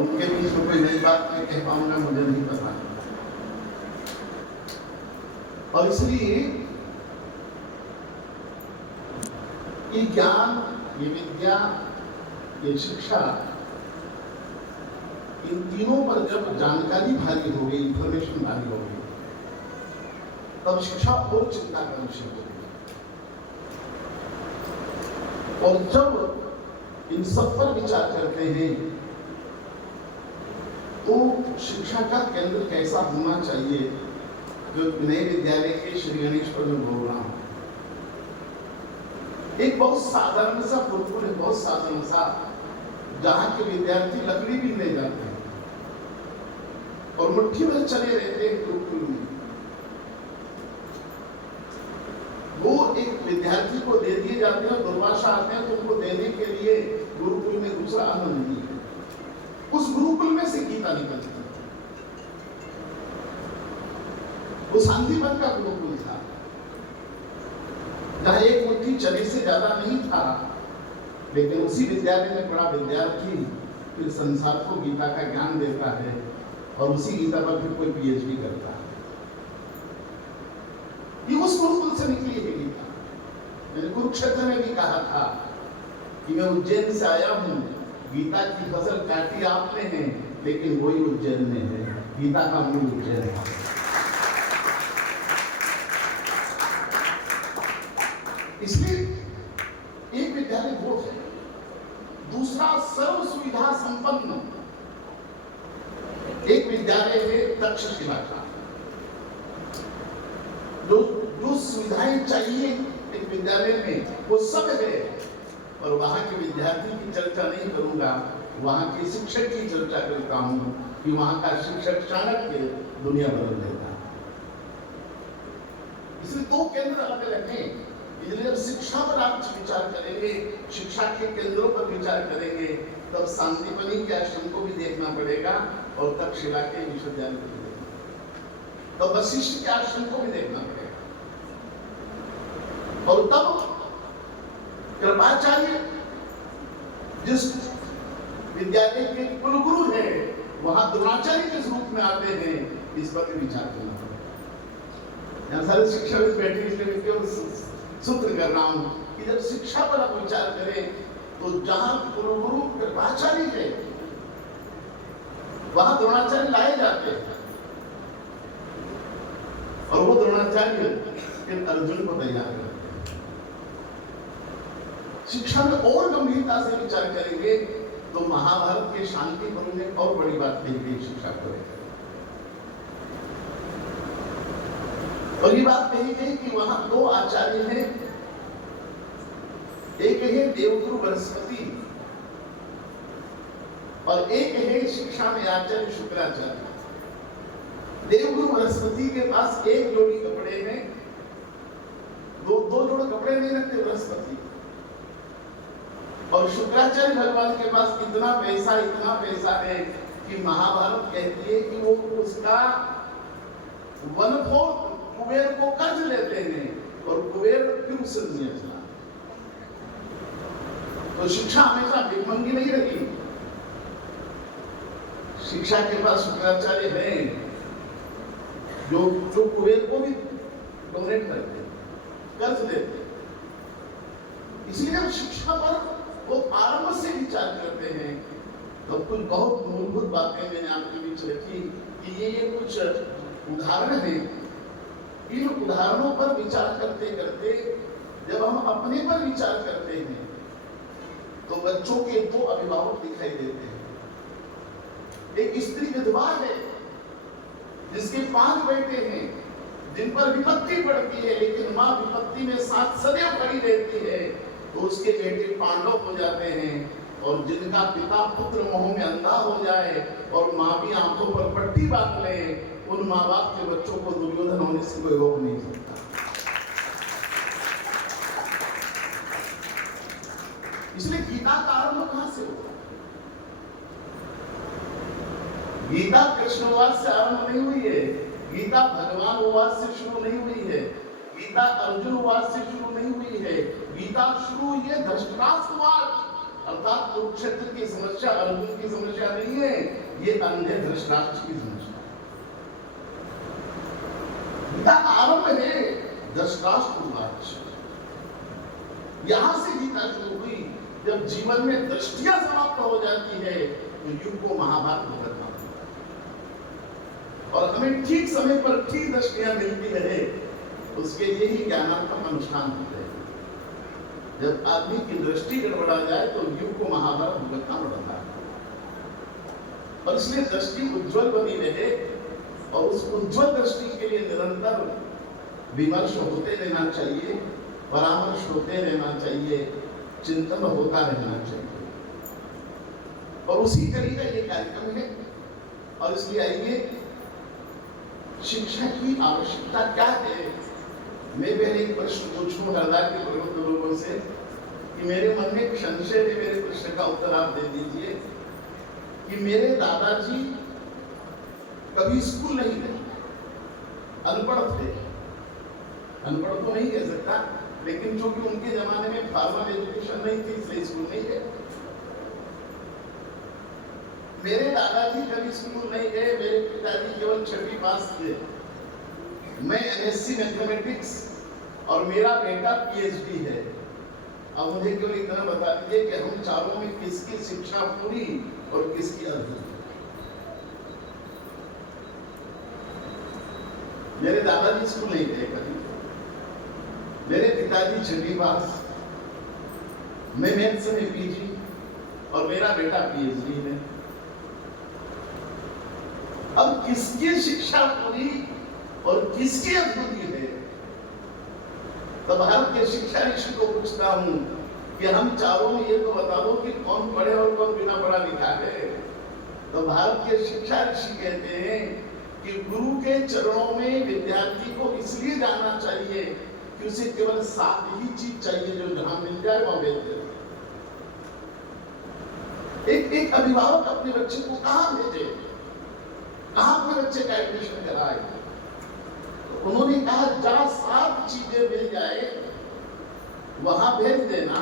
उनके बीच में कोई नई बात मैं कह पाऊंगा मुझे नहीं पता। और इसलिए ये ज्ञान, ये विद्या, ये शिक्षा, इन तीनों पर जब जानकारी भारी हो गई, इंफॉर्मेशन भारी हो गई, तब शिक्षा और चिंता का विषय हो गई। और जब इन सब पर विचार करते हैं तो शिक्षा का केंद्र कैसा होना चाहिए, जो नए विद्यालय के श्री गणेश पर मैं बोल रहा हूं। एक बहुत साधारण सा गुरुकुल है, बहुत साधारण सा, जहां के विद्यार्थी लकड़ी भी ले जाते हैं और मुट्ठी भर चले रहते हैं गुरुकुल में। वो एक विद्यार्थी को दे दिए जाते हैं, दुर्वासा आते हैं तो उनको देने के लिए गुरुकुल में दूसरा आनंद नहीं है। उस गुरुकुल में से गीता निकलती है। वो शांतिवन का गुरुकुल था, जहां एक मुट्ठी चने से ज्यादा नहीं था, लेकिन उसी विद्यालय में पढ़ा विद्यार्थी फिर संसार को गीता का ज्ञान देता है और उसी गीता पर फिर कोई पीएचडी करता है। ये उस गुरुकुल से निकली है गीता। मैंने कुरुक्षेत्र में भी कहा था कि मैं उज्जैन से आया हूं, गीता की फसल काटी आपने है, लेकिन वही उज्जैन में है, गीता का मूल उज्जैन है। इसलिए एक विद्यालय वो है, दूसरा सर्व सुविधा संपन्न एक विद्यालय है तक्षशिला का। जो सुविधाएं चाहिए एक विद्यालय में वो सब है। और वहां के विद्यार्थी की चर्चा नहीं करूंगा, वहां के शिक्षक की चर्चा करता हूं कि वहां का शिक्षक चाणक्य दुनिया बदल देता। इसलिए दो केंद्र अलग अलग हैं। इसलिए जब शिक्षा पर आप विचार करेंगे, शिक्षा के केंद्रों पर विचार करेंगे, तब शांतिपनी के आश्रम को भी देखना पड़ेगा और तक्षशिला के विश्वविद्यालय को भी देखना, तो वशिष्ठ के आश्रम को भी देखना पड़ेगा। और तब कृपाचार्य जिस विद्यालय के कुलगुरु हैं, वहां द्रोणाचार्य किस रूप में आते हैं, इस पर विचार करना पड़ेगा। यहाँ सारे शिक्षाविद बैठे, इसलिए मैं केवल सूत्र कर रहा हूं कि जब शिक्षा पर आप विचार करें तो जहां कुलगुरु कृपाचार्य है, वहां द्रोणाचार्य लाए जाते हैं और वो द्रोणाचार्य फिर अर्जुन को तैयार करते हैं। शिक्षा में और गंभीरता से विचार करेंगे तो महाभारत के शांति पर्व में और बड़ी बात कही गई शिक्षा को लेकर। और ये बात कही गई कि वहां दो आचार्य हैं, एक है देवगुरु बृहस्पति और एक है शिक्षा में आचार्य शुक्राचार्य। देवगुरु बृहस्पति के पास एक जोड़ी कपड़े में दो जोड़ कपड़े नहीं रखते बृहस्पति, और शुक्राचार्य भगवान के पास इतना पैसा है कि महाभारत कहती है कि वो उसका 1/4 कुबेर को कर्ज लेते हैं और कुबेर फिर उससे दुनिया चला। तो शिक्षा हमेशा भिखमंगी नहीं रही। शिक्षा के पास शुक्राचार्य हैं जो कुबेर को भी डोनेट करते, कर्ज देते। इसलिए जब शिक्षा पर वो आरंभ से विचार करते हैं तो कुछ बहुत मूलभूत बातें मैंने आपके बीच रखी कि ये कुछ उदाहरण हैं। इन उदाहरणों पर विचार करते करते जब हम अपने पर विचार करते हैं तो बच्चों के दो अभिभावक दिखाई देते हैं। एक स्त्री विधवा है जिसके 5 बेटे हैं, जिन पर विपत्ति पड़ती है, लेकिन माँ विपत्ति में साथ सदैव खड़ी रहती है। तो उसके बेटे पांडव हो जाते हैं, और जिनका पिता पुत्र मोह में अंधा हो जाए और माँ भी आंखों पर पट्टी बांध ले, उन माँ बाप के बच्चों को दुर्योधन होने से कोई रोक नहीं सकता। इसलिए गीता का आरंभ कहां से हुआ? गीता कृष्णवाद से आरंभ नहीं हुई है, गीता भगवानवाद से शुरू नहीं हुई है, गीता अर्जुनवाद से शुरू नहीं हुई है, गीता शुरू हुई है धृतराष्ट्रवाद अर्थात कुरुक्षेत्र की समस्या अर्जुन की समस्या नहीं है, ये अंधे धृतराष्ट्र की समस्या है। गीता का आरंभ है धृतराष्ट्र उवाच। यहां से गीता शुरू हुई। जब जीवन में दृष्टियां समाप्त हो जाती है तो युग को महाभारत भुगतना होता है, और हमें ठीक समय पर ठीक दृष्टियां मिलती है, उसके लिए ही ज्ञानात्मक अनुष्ठान होते हैं। जब आदमी की दृष्टि गड़बड़ा जाए तो युग को महाभारत भुगतना पड़ता है, और इसलिए दृष्टि उज्जवल बनी रहे, और उस उज्जवल दृष्टि के लिए निरंतर विमर्श होते रहना चाहिए, परामर्श होते रहना चाहिए, चिंतन होता रहना चाहिए, और उसी कड़ी का ये कार्यक्रम है। और इसलिए आइए, शिक्षा की आवश्यकता क्या है। मैं पहले एक प्रश्न पूछूं हरदा के प्रबुद्ध लोगों से कि मेरे मन में एक संशय है, मेरे प्रश्न का उत्तर आप दे दीजिए कि मेरे दादाजी कभी स्कूल नहीं गए, अनपढ़ थे। अनपढ़ तो नहीं कह सकता, लेकिन चूंकि उनके जमाने में फॉर्मल एजुकेशन नहीं थी, इसलिए स्कूल नहीं गए। मेरे दादाजी कभी स्कूल नहीं गए, मेरे पिताजी केवल 6वीं पास थे। मैं MSc मैथमेटिक्स और मेरा बेटा PhD है। अब मुझे केवल इतना बता दीजिए कि हम चारों में किसकी शिक्षा पूरी और किसकी अधूरी। मेरे दादाजी स्कूल नहीं गए कभी, मेरे पिताजी 6वीं पास, मैं मैथ्स में PG और मेरा बेटा PhD है। अब किसकी शिक्षा पूरी और किसकी अधूरी है? तो भारत के शिक्षा ऋषि को पूछता हूं कि हम चारों में ये तो बता दो कि कौन पढ़े और कौन बिना पढ़ा लिखा है। तो भारत के शिक्षा ऋषि कहते हैं कि गुरु के चरणों में विद्यार्थी को इसलिए जाना चाहिए कि उसे केवल 7 ही चीज चाहिए, जो जहां मिल जाए वहां भेज दे। एक अभिभावक अपने बच्चे को कहां भेजे, कहां अपने बच्चे का एडमिशन कराए? तो उन्होंने कहा जहां 7 चीजें मिल जाए वहां भेज देना।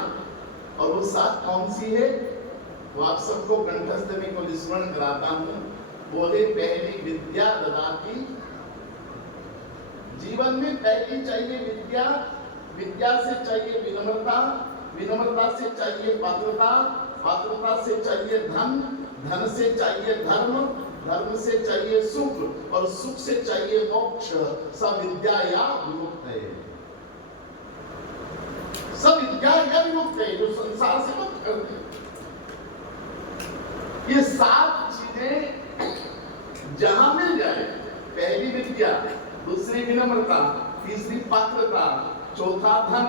और वो 7 कौन सी है, तो आप सबको कंठस्थ में को स्मरण कराता हूं। बोले, पहली विद्या ददाति। जीवन में पहली चाहिए विद्या, विद्या से चाहिए विनम्रता, विनम्रता से चाहिए पात्रता, पात्रता से चाहिए धन, धन से चाहिए धर्म, धर्म से चाहिए सुख, और सुख से चाहिए मोक्ष। सब विद्या या विमुक्त है, सब विद्या या विमुक्त है, जो संसार से मुक्त करते हैं। ये 7 चीजें जहां मिल जाए, पहली विद्या, दूसरी विनम्रता, तीसरी पात्रता, चौथा धन,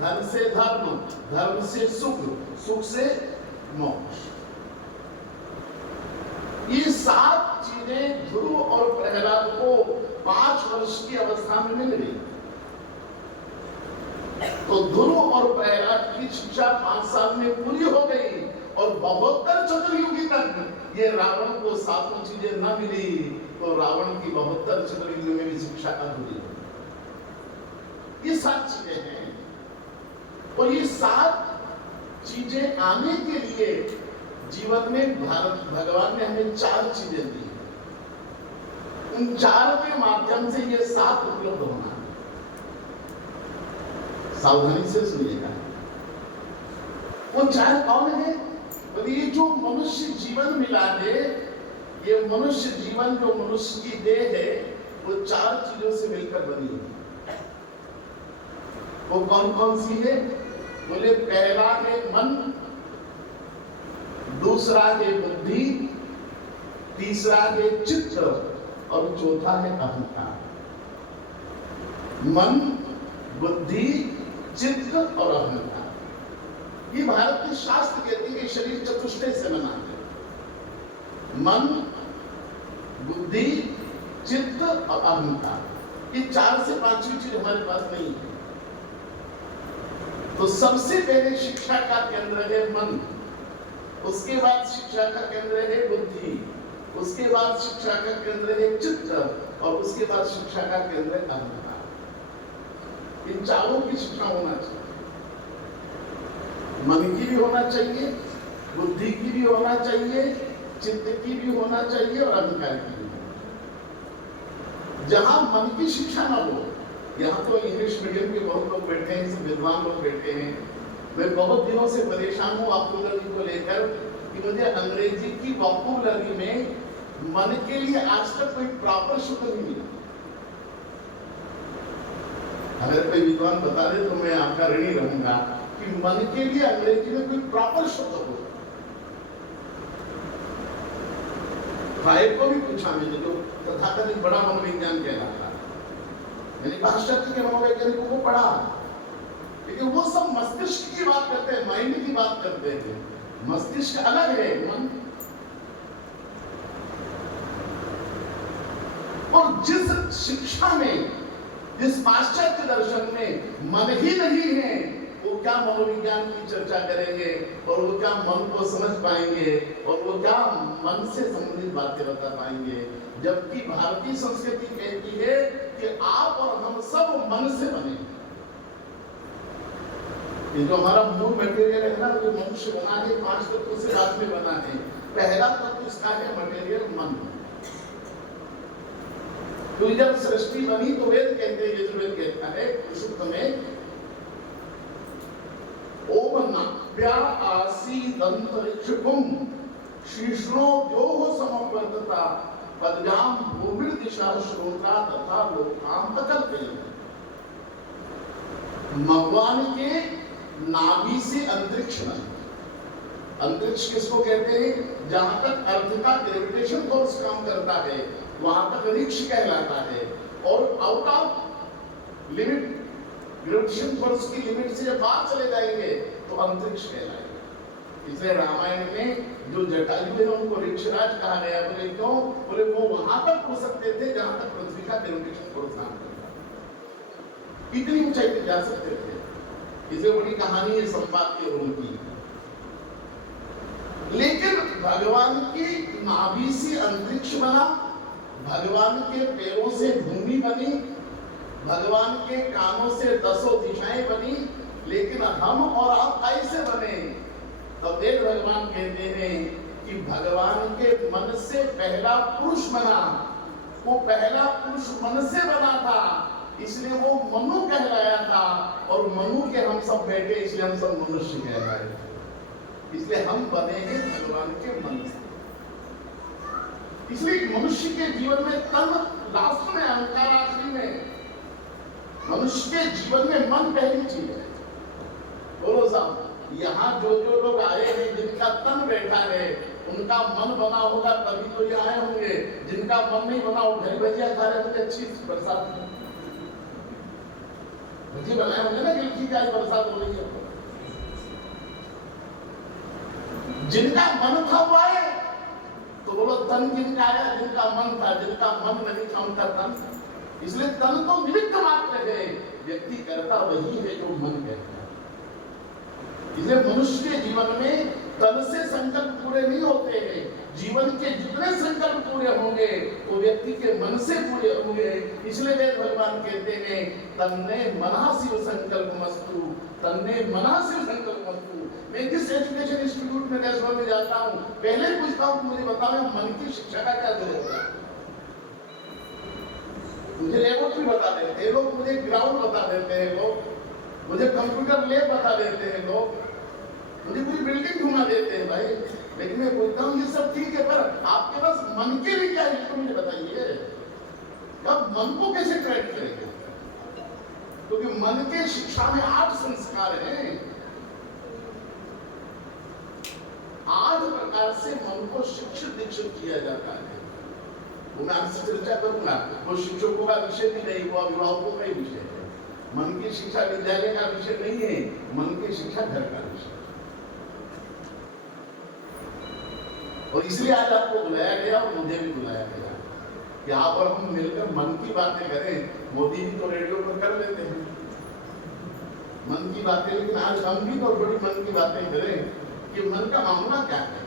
धन से धर्म, धर्म से सुख, सुख से मोक्ष। ये 7 चीजें ध्रुव और प्रहलाद को 5 वर्ष की अवस्था में मिल गई। तो ध्रुव और प्रहलाद की शिक्षा 5 साल में पूरी हो गई, और 72 चतुर्युगी तक ये रावण को 7 चीजें न मिली, तो रावण की 72 चतुर्युगी में भी शिक्षा अधूरी हो। ये 7 चीजें हैं, और ये 7 चीजें आने के लिए जीवन में भगवान ने हमें 4 चीजें दी। उन 4 के माध्यम से ये 7 उपलब्ध होना है। सावधानी से सुनिएगा। वो 4 कौन है? और ये जो मनुष्य जीवन मिला है, ये मनुष्य जीवन जो मनुष्य की देह है, वो 4 चीजों से मिलकर बनी है। वो कौन कौन सी है? बोले, पहला है मन, दूसरा है बुद्धि, तीसरा है चित्त, और चौथा है अहंकार। मन, बुद्धि, चित्त और अहंकार। ये भारत के शास्त्र कहते हैं कि शरीर चतुष्टय से बना है। मन, बुद्धि, चित्त और अहंकार। ये 4 से 5वीं चीज हमारे पास नहीं है। तो सबसे पहले शिक्षा का केंद्र है मन, उसके बाद शिक्षा का केंद्र है बुद्धि, उसके बाद शिक्षा का केंद्र है चित्त, और उसके बाद शिक्षा का केंद्र है अहंकार। इन 4 की शिक्षा होना चाहिए। मन की भी होना चाहिए, बुद्धि की भी होना चाहिए, चित्त की भी होना चाहिए और अहंकार की भी होना चाहिए। जहां मन की शिक्षा ना हो, यहाँ तो इंग्लिश मीडियम के बहुत लोग बैठे हैं, सब विद्वान लोग बैठे हैं। मैं बहुत दिनों से परेशान हूँ वॉकैबुलरी को लेकर कि मुझे अंग्रेजी की वॉकैबुलरी में मन के लिए आज तक कोई प्रॉपर शब्द नहीं मिला। अगर कोई विद्वान बता दे तो मैं आपका ऋणी रहूंगा कि मन के लिए अंग्रेजी में कोई प्रॉपर शब्द हो। को भी पूछा मैंने, जो तथाकथित बड़ा मनोविज्ञान कहलाता है, यानी पाश्चात्य के मनोवैज्ञानिकों को पढ़ा, लेकिन वो सब मस्तिष्क की बात करते हैं, माइंड की बात करते हैं। मस्तिष्क अलग है, मन। और जिस शिक्षा में, जिस पाश्चात्य दर्शन में मन ही नहीं है, वो क्या मनोविज्ञान की चर्चा करेंगे और वो क्या मन को समझ पाएंगे और वो क्या मन से संबंधित बातें बता पाएंगे। जबकि भारतीय संस्कृति कहती है कि आप और हम सब मन से बने। ये जो हमारा मूल मटेरियल है ना, वो मनुष्य बना है 5 तत्वों से बाद में बना है। पहला तत्व इसका है मटेरियल, मन। तो जब सृष्टि बनी तो वेद कहते हैं, यजुर्वेद कहता है उपनिषद में, ओम नाभ्या आसीदंतरिक्षुम शीर्ष्णो द्योः समवर्तता पद्भ्याम भूमिर्दिशा श्रोत्रा तथा लोकांत कल्पयन्। भगवान के नाभि से अंतरिक्ष बना। अंतरिक्ष किसको कहते हैं? जहां तक अर्थ का ग्रेविटेशन फोर्स काम करता है वहां तक अंतरिक्ष कहलाता है। और out of limit, gravitation force की लिमिट से जब बाहर चले जाएंगे तो अंतरिक्ष कहलाएगा। इसलिए रामायण में जो जटायु है उनको ऋक्षराज कहा गया। बोले क्यों? बोले वो वहां तक हो सकते थे जहां तक पृथ्वी का ग्रेविटेशन फोर्स काम करता था, इतनी ऊंचाई पे जा सकते थे। इसे बड़ी कहानी है संवाद के रोल की। लेकिन भगवान की नाभि से अंतरिक्ष बना, भगवान के पैरों से भूमि बनी, भगवान के कानों से 10 दिशाएं बनी। लेकिन हम और आप कैसे बने? तो वेद भगवान कहते हैं कि भगवान के मन से पहला पुरुष बना। वो पहला पुरुष मन से बना था, इसलिए वो मनु कहलाया था। और मनु के हम सब बैठे, इसलिए हम सब मनुष्य कहलाए। इसलिए हम बने हैं भगवान के मन से। इसलिए मनुष्य के जीवन में तन लास्ट में, अहंकार आखिरी में। मनुष्य के जीवन में मन पहली चीज है। बोलो साहब, यहाँ जो लोग आए हैं, जिनका तन बैठा है, उनका मन बना होगा तभी तो ये आए होंगे। जिनका मन नहीं बना, वो घर भजिया खा रहे होंगे अच्छी बरसात में। भजी बनाए होंगे ना, गिलकी की आज बरसात हो रही है। जिनका मन था वो आए, तो बोलो तन जिनका आया, जिनका मन था। जिनका मन नहीं था उनका तन। इसलिए तन तो निमित्त मात्र है, व्यक्ति करता वही है जो मन कहता है। इसलिए मनुष्य के जीवन में तन से संकल्प पूरे नहीं होते हैं। जीवन के जितने संकल्प पूरे होंगे वो व्यक्ति के मन से पूरे होंगे। इसलिए वेद भगवान कहते हैं तन्ने मनः शिव संकल्पमस्तु, तन्ने मनः शिव संकल्पमस्तु। मैं जिस एजुकेशन इंस्टीट्यूट में देशभर में जाता हूँ, पहले पूछता हूँ मुझे बताओ मन की शिक्षा का क्या जरूरत है। मुझे लेबोरेटरी बता देते हैं लोग, मुझे ग्राउंड बता देते हैं लोग, मुझे कंप्यूटर लैब बता देते हैं लोग, मुझे पूरी बिल्डिंग घुमा देते हैं भाई। लेकिन मैं बोलता हूँ ये सब ठीक है, पर आपके पास मन के लिए क्या है तो मुझे बताइए। अब मन को कैसे ट्रेन करेंगे? क्योंकि मन के शिक्षा में 8 संस्कार हैं। 8 प्रकार से मन को शिक्षित दीक्षित किया जाता है। वो मैं आपसे चर्चा करूंगा। वो शिक्षकों का विषय भी नहीं, वो अभिभावकों का ही विषय है। मन की शिक्षा विद्यालय का विषय नहीं है, मन की शिक्षा घर का विषय। और इसलिए आज आपको बुलाया गया और मुझे भी बुलाया गया कि आप और हम मिलकर मन की बातें करें। मोदी जी तो रेडियो पर कर लेते हैं मन की बातें, लेकिन आज हम भी तो बड़ी मन की बातें करें कि मन का मामला क्या है।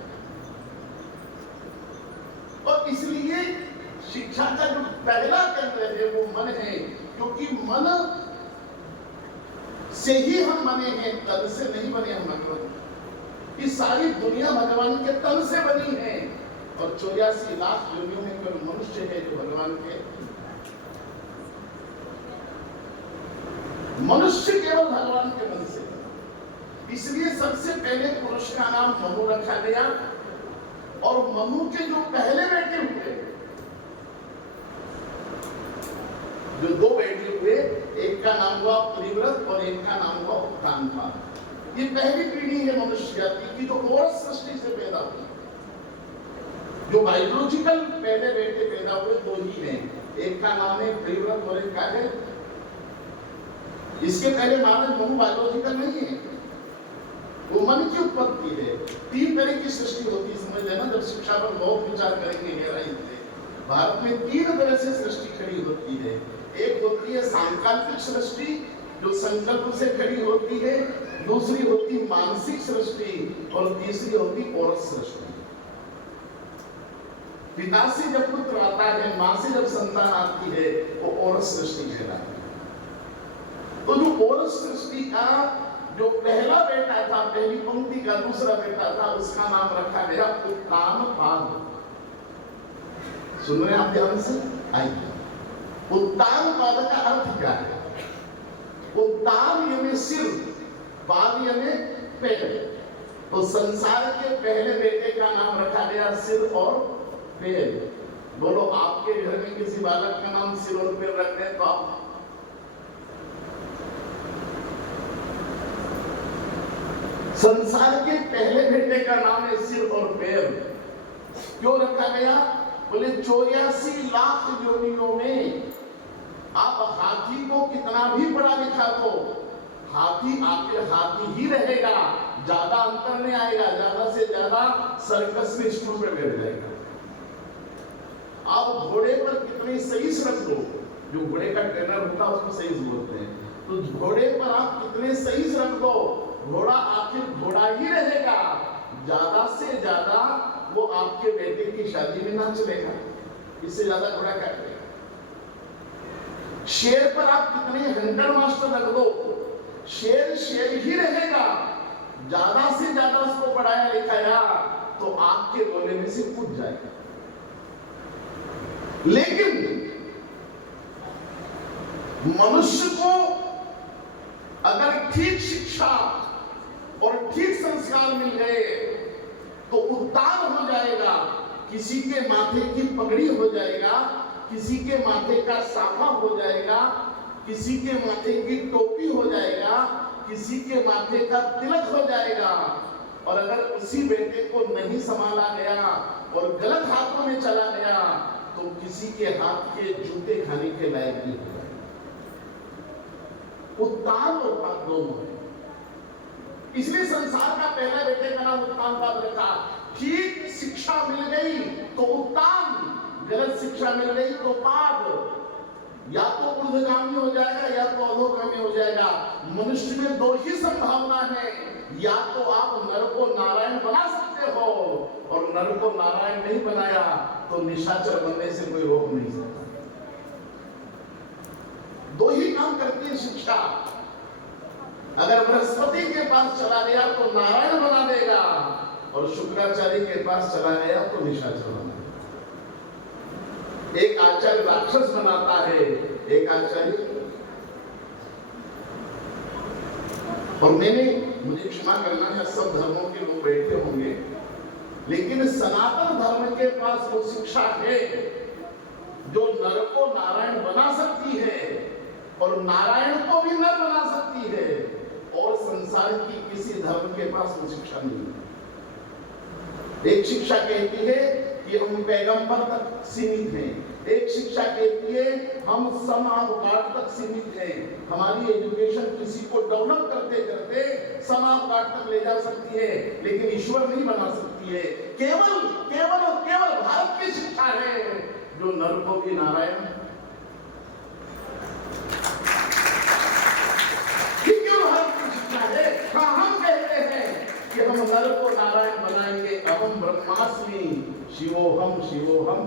और इसलिए शिक्षा का जो पहला केंद्र है वो मन है, क्योंकि मन से ही हम बने हैं, तन से नहीं बने हम भगवान। कि सारी दुनिया भगवान के तन से बनी है और 84 लाख योनियों में केवल मनुष्य है जो भगवान के मनुष्य केवल भगवान के मन से। इसलिए सबसे पहले पुरुष का नाम मनु रखा गया और मनु के जो पहले बेटे हुए, जो दो बेटे हुए, एक का नाम हुआ परिव्रत और एक का नाम हुआ उत्तानपा। ये पहली पीढ़ी है मनुष्य जाति की जो और सृष्टि से पैदा हुई। जो बायोलॉजिकल पहले बेटे पैदा हुए दो ही हैं, एक का नाम है परिव्रत और एक का है, इसके पहले मानव मनु बायोलॉजिकल नहीं है, वो मन की उत्पत्ति है। तीन तरह की सृष्टि होती है, समझ लेना। जब शिक्षा पर बहुत विचार करेंगे गहराई से, भारत में तीन तरह से सृष्टि खड़ी होती है। एक होती है सांकल्पिक सृष्टि जो संकल्प से खड़ी होती है, दूसरी होती मानसिक सृष्टि और तीसरी होती औरस सृष्टि। पिता से जब पुत्र आता है, मां से जब संतान आती है, वो औरस सृष्टि कहलाती है। तो जो औरस सृष्टि का जो पहला बेटा था, पहली पंक्ति का दूसरा बेटा था, उसका नाम रखा गया उत्तानपाद। सुन रहे आप ध्यान से? आइए, उत्तानपाद का अर्थ क्या है? उत्तान यानी सिर, पाद यानी पैर। तो संसार के पहले बेटे का नाम रखा गया सिर और पैर। बोलो, आपके घर में किसी बालक का नाम सिर और पैर रख दें तो आप संसार के पहले बेटे का नाम है सिर और पैर। क्यों रखा गया? बोले 84 लाख योनियों में आप हाथी को कितना भी पढ़ा लिखा दो, हाथी आखिर हाथी ही रहेगा, ज्यादा अंतर नहीं आएगा। ज्यादा से ज्यादा सर्कस में स्टूल पे बैठ जाएगा। आप घोड़े पर कितनी सही रख दो, जो घोड़े का ट्रेनर होता है उसको सही बोलते हैं, तो घोड़े पर आप कितने सही रख दो, घोड़ा आखिर घोड़ा ही रहेगा। ज्यादा से ज्यादा वो आपके बेटे की शादी में ना चलेगा, इससे ज्यादा घोड़ा क्या करेगा। शेर पर आप कितने हंटर मास्टर रख दो, शेर शेर ही रहेगा। ज्यादा से ज्यादा उसको पढ़ाया लिखाया तो आपके गोले में से कूद जाएगा। लेकिन मनुष्य को अगर ठीक शिक्षा और ठीक संस्कार मिल गए तो उत्तान हो जाएगा। किसी के माथे की पगड़ी हो जाएगा, किसी के माथे का साफा हो जाएगा, किसी के माथे की टोपी हो जाएगा, किसी के माथे का तिलक हो जाएगा। और अगर उसी बेटे को नहीं संभाला गया और गलत हाथों में चला गया तो किसी के हाथ के जूते खाने के लायक भी हो जाएगा। उत्तान और पाद दोनों है। इसलिए संसार का पहला बेटे का नाम उत्तानपाद रखा। ठीक शिक्षा मिल गई तो उत्तान, गलत शिक्षा मिल गई तो पाद। या तो ऊर्ध्वगामी हो जाएगा या तो अधोगामी हो जाएगा। मनुष्य में दो ही संभावना है, या तो आप नर को नारायण बना सकते हो और नर को नारायण नहीं बनाया तो निशाचर बनने से कोई रोक नहीं सकता। दो ही काम करती है शिक्षा। अगर बृहस्पति के पास चला गया तो नारायण बना देगा और शुक्राचार्य के पास चला गया तो निशाचर बना देगा। एक आचार्य राक्षस बनाता है, एक आचार्य। और मुझे क्षमा करना है, सब धर्मों के लोग बैठे होंगे, लेकिन सनातन धर्म के पास वो शिक्षा है जो नर को नारायण बना सकती है और नारायण को भी नर बना सकती है। और संसार की किसी धर्म के पास वो शिक्षा नहीं है। एक शिक्षा कहती है कि हम पैगंबर तक सीमित हैं, एक शिक्षा कहती है हम समावकाश तक सीमित हैं। हमारी एजुकेशन किसी को डेवलप करते करते समावकाश तक ले जा सकती है, लेकिन ईश्वर नहीं बना सकती है। केवल केवल और केवल भारत की शिक्षा है जो नर को भी नारायण, हम कहते हैं कि हम नर को नारायण बनाएंगे। अहम ब्रह्मास्मि शिवोहम शिवोहम।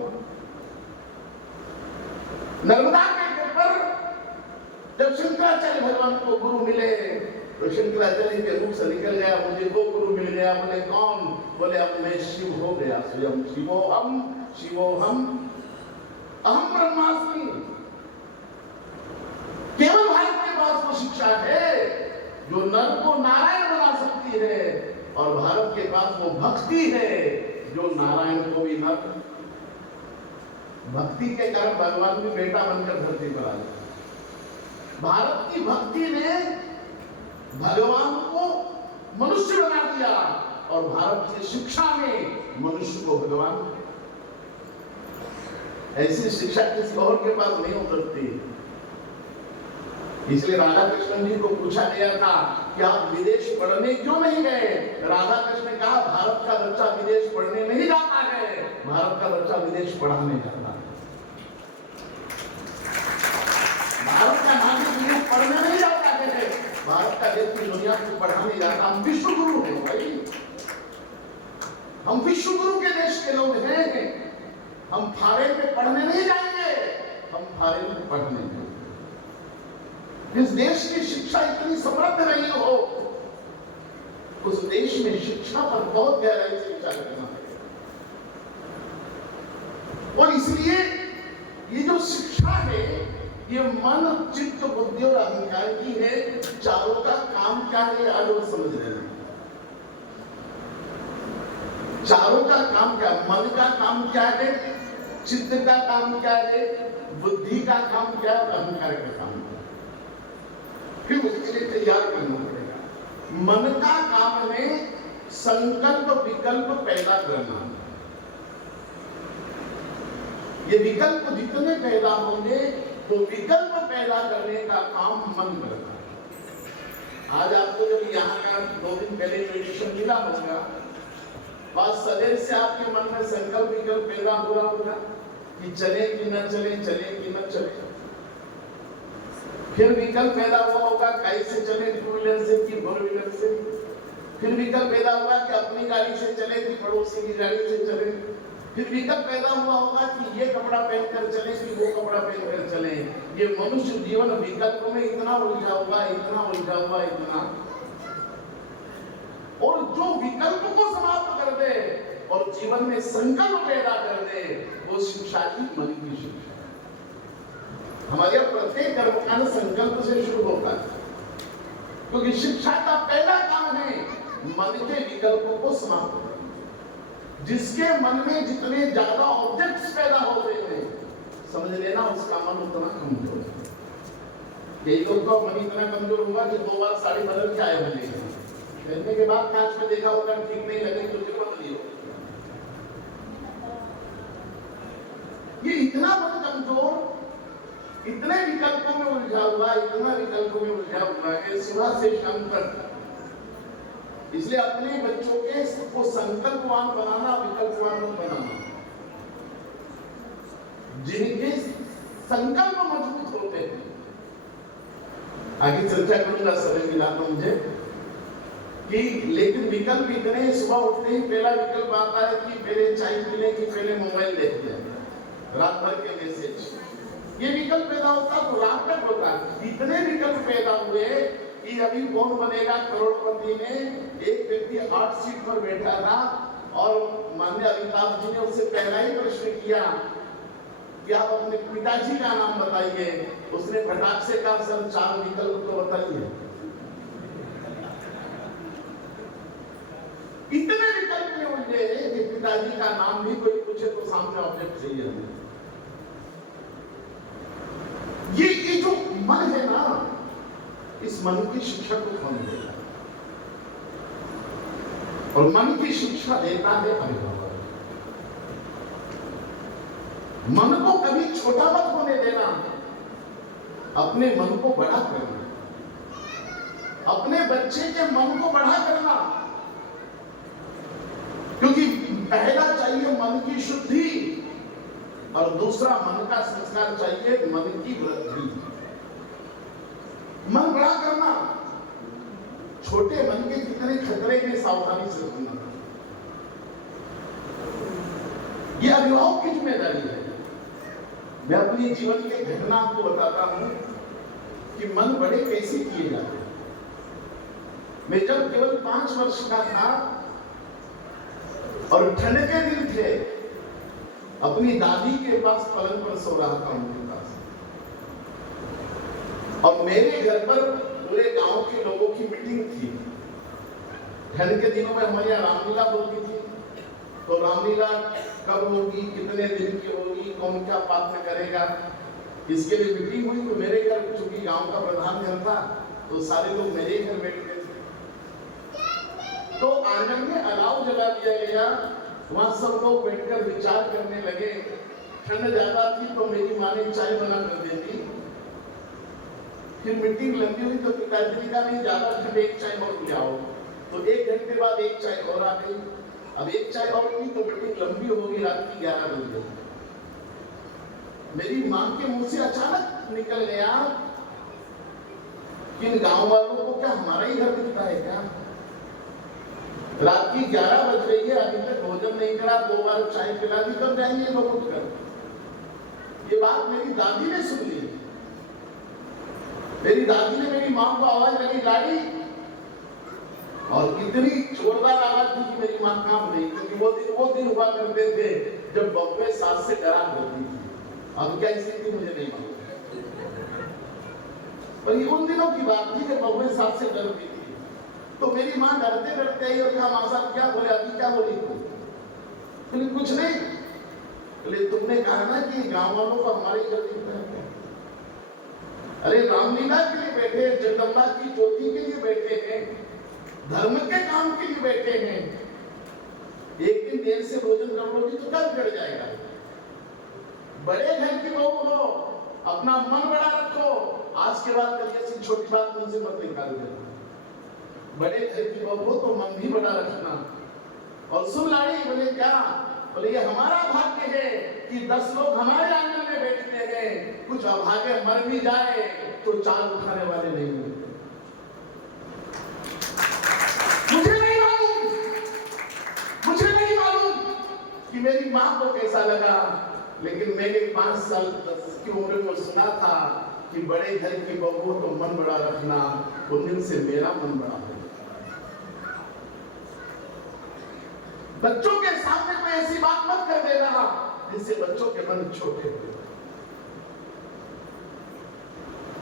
नर्मदा के तट पर जब शंकराचार्य भगवान को गुरु मिले तो शंकराचार्य के मुख से निकल गया, मुझे वो गुरु मिल गया। बोले कौन? बोले अब मैं शिव हो गया स्वयं। शिवोहम शिवोहम अहम ब्रह्मास्मि। केवल भारत के पास वो शिक्षा है जो नर को नारायण बना सकती है, और भारत के पास वो भक्ति है जो नारायण को भी नर। भक्ति के कारण भगवान भी बेटा बनकर धरती पर आए। भारत की भक्ति ने भगवान को मनुष्य बना दिया, और भारत की शिक्षा में मनुष्य को भगवान। ऐसी शिक्षा किसी और के पास नहीं हो सकती। इसलिए राधा कृष्ण जी को पूछा गया था कि आप विदेश पढ़ने क्यों नहीं गए? राधा कृष्ण ने कहा भारत का बच्चा विदेश पढ़ने नहीं जाता है, भारत का बच्चा विदेश पढ़ाने जाता है। भारत का नागरिक विदेश पढ़ने नहीं जाता है, भारत का व्यक्ति दुनिया को पढ़ाने जाता। हम विश्व गुरु हैं भाई, हम विश्व गुरु के देश के लोग हैं। हम फॉरेन में पढ़ने नहीं जाएंगे, हम फॉरेन में पढ़ने जाएंगे। जिस देश की शिक्षा इतनी समृद्ध रही हो, उस देश में शिक्षा पर बहुत गहराई से विचार करना है। और इसलिए ये जो शिक्षा है, ये मन, चित्त, बुद्धि और अहंकार की है। चारों का काम क्या है आज वो समझ रहे हैं। चारों का काम क्या? मन का काम क्या है, चित्त का काम क्या है, बुद्धि का काम क्या है, अहंकार का काम क्या है। फिर उसके लिए तैयार करना पड़ेगा। मन का काम में संकल्प विकल्प पैदा करना। ये विकल्प जितने पैदा होंगे तो विकल्प पैदा करने का काम मन करता है। आज आपको जब यहाँ का 2 दिन पहले मेडिटेशन मिला होगा, बात सदैव से आपके मन में संकल्प विकल्प पैदा हो रहा होगा कि चले कि न चले, चले कि न चले। फिर विकल्प पैदा हुआ होगा कैसे चले, 2 व्हीलर से कि 4 व्हीलर से। फिर विकल्प पैदा हुआ कि अपनी गाड़ी से चले कि पड़ोसी की गाड़ी से चले। फिर विकल्प पैदा हुआ होगा कि ये कपड़ा पहनकर चले कि वो कपड़ा पहनकर चले। ये मनुष्य जीवन विकल्प में इतना उलझा हुआ, इतना उलझा हुआ, इतना। और जो विकल्प को समाप्त कर दे और जीवन में संकल्प पैदा कर दे, वो शिक्षा ही मन की शिक्षा है। हमारे प्रत्येक कर्मकांड संकल्प से शुरू होता है, क्योंकि शिक्षा का पहला काम है मन के विकल्पों को समाप्त करना। जिसके मन में जितने ज्यादा ऑब्जेक्ट्स पैदा हो रहे हैं, समझ लेना उसका मन उतना कमजोर है। कई लोग का मन इतना कमजोर होगा कि 2 बार साड़ी बदल के आए बने, पहनने के बाद कांच में देखा होगा ठीक नहीं लगे तो फिर बदली हो। ये इतना मन कमजोर, इतने विकल्पों में उलझा हुआ, इतना विकल्पों में उलझा हुआ है सुबह से शाम तक। इसलिए अपने बच्चों के को संकल्पवान बनाना, विकल्पवान बनाना। जिनके संकल्प मजबूत होते हैं, आगे चर्चा करूंगा समय मिला तो मुझे कि, लेकिन विकल्प इतने, सुबह उठते ही पहला विकल्प आता है कि पहले चाय पी लें कि पहले मोबाइल देखते हैं, रात भर के मैसेज। ये विकल्प पैदा होता तो रात तक होता। इतने विकल्प पैदा हुए कि अभी कौन बनेगा करोड़पति में एक व्यक्ति 8 सीट पर बैठा था, और माननीय अमिताभ जी ने उससे पहला ही प्रश्न किया कि आप अपने पिताजी का नाम बताइए। उसने फटाक से कहा सर 4 विकल्प तो बताइए। इतने विकल्प में उलझे कि पिताजी का नाम भी कोई पूछे तो सामने ऑब्जेक्ट चाहिए हमें। ये जो मन है ना, इस मन की शिक्षा को कौन देता है? और मन की शिक्षा देता है अभिभावक। मन को कभी छोटा मत होने देना, अपने मन को बड़ा करना, अपने बच्चे के मन को बड़ा करना। क्योंकि पहला चाहिए मन की शुद्धि, और दूसरा मन का संस्कार चाहिए मन की वृद्धि। मन बड़ा करना, छोटे मन के कितने खतरे में सावधानी से सुनना, यह अभिभावक की जिम्मेदारी है। मैं अपने जीवन के घटना आपको बताता हूं कि मन बड़े कैसे किए जाते हैं। मैं जब केवल 5 वर्ष का था और ठंड के दिन थे, अपनी दादी के पास पलंग पर सो रहा था उनके पास, और मेरे घर पर पूरे गांव के लोगों की मीटिंग थी। ठंड के दिनों में हमारे यहाँ रामलीला होती थी, तो रामलीला कब होगी, कितने दिन की होगी, कौन क्या पाठ करेगा, इसके लिए मीटिंग हुई। तो मेरे घर, चूंकि गांव का प्रधान घर था, तो सारे लोग मेरे घर बैठ गए थे। तो आंगन में अलाव जला दिया गया, वहां सब लोग बैठकर विचार करने लगे। ठंड ज्यादा थी तो मेरी माँ ने चाय बना कर दे दी। फिर मीटिंग लंबी हुई तो पिताजी का नहीं, ज्यादा ठंड, एक चाय और ले आओ। तो 1 घंटे बाद एक चाय और आ गई। अब एक चाय और पी तो मीटिंग लंबी हो गई, रात की 11 बजे। मेरी मां के मुंह से अचानक निकल गया कि इन गांव वालों को क्या हमारा ही घर दिखता है क्या? रात की 11 बज रही है, अभी तक भोजन नहीं करा, 2 बार चाय पिला दी, कब जाएंगे लोग उठकर? ये बात मेरी दादी ने सुन ली। मेरी दादी ने मेरी मां को आवाज लगी, लाड़ी, और इतनी जोरदार आवाज थी कि मेरी मां कांप गई, क्योंकि वो दिन हुआ करते थे जब बब्बे सास से डरा करती थी। अब क्या स्थिति मुझे नहीं मालूम, पर ये उन दिनों की बात थी जब बब्बे सास से डरती थी। तो मेरी मां डरते डरते आई और कहा, मां साहब क्या बोले, अभी क्या बोली तू? बोले कुछ नहीं। बोले तुमने कहा ना कि गांव वालों को हमारे घर दिखता है क्या? अरे रामलीला के लिए बैठे, जगदम्बा की ज्योति के लिए बैठे हैं, धर्म के काम के लिए बैठे हैं। एक दिन देर से भोजन कर लोगी तो कब कर जाएगा? बड़े घर की बहू हो, अपना मन बड़ा रखो। आज के बाद कभी ऐसी छोटी बात मुझसे मत निकाल देना। बड़े घर की बहू हो तो मन भी बड़ा रखना। और सुन लाड़ी, बोले क्या? बोले ये हमारा भाग्य है कि 10 लोग हमारे आंगन में बैठते हैं। कुछ अभागे मर भी जाए तो चाल उठाने वाले नहीं मिलते। मुझे नहीं मालूम कि मेरी मां को कैसा लगा, लेकिन मैंने 5 साल की उम्र में सुना था कि बड़े घर की बहू तो मन बड़ा रखना। उन दिन से मेरा मन बड़ा हो गया। बच्चों के सामने कोई ऐसी बात मत कर देना जिससे बच्चों के मन छोटे हो,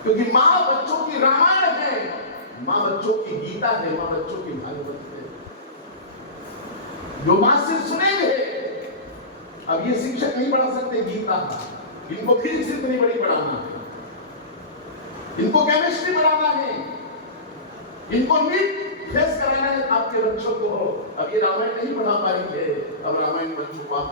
क्योंकि मां बच्चों की रामायण है, मां बच्चों की गीता है, मां बच्चों की भागवत है। जो मां से सुनेंगे, अब ये शिक्षक नहीं पढ़ा सकते गीता, इनको फिजिक्स इतनी बड़ी पढ़ाना है, इनको केमिस्ट्री पढ़ाना है, इनको नीट फेस कराना है आपके बच्चों को। अब ये रामायण नहीं पढ़ा पाएंगे, अब रामायण बच्चों को आप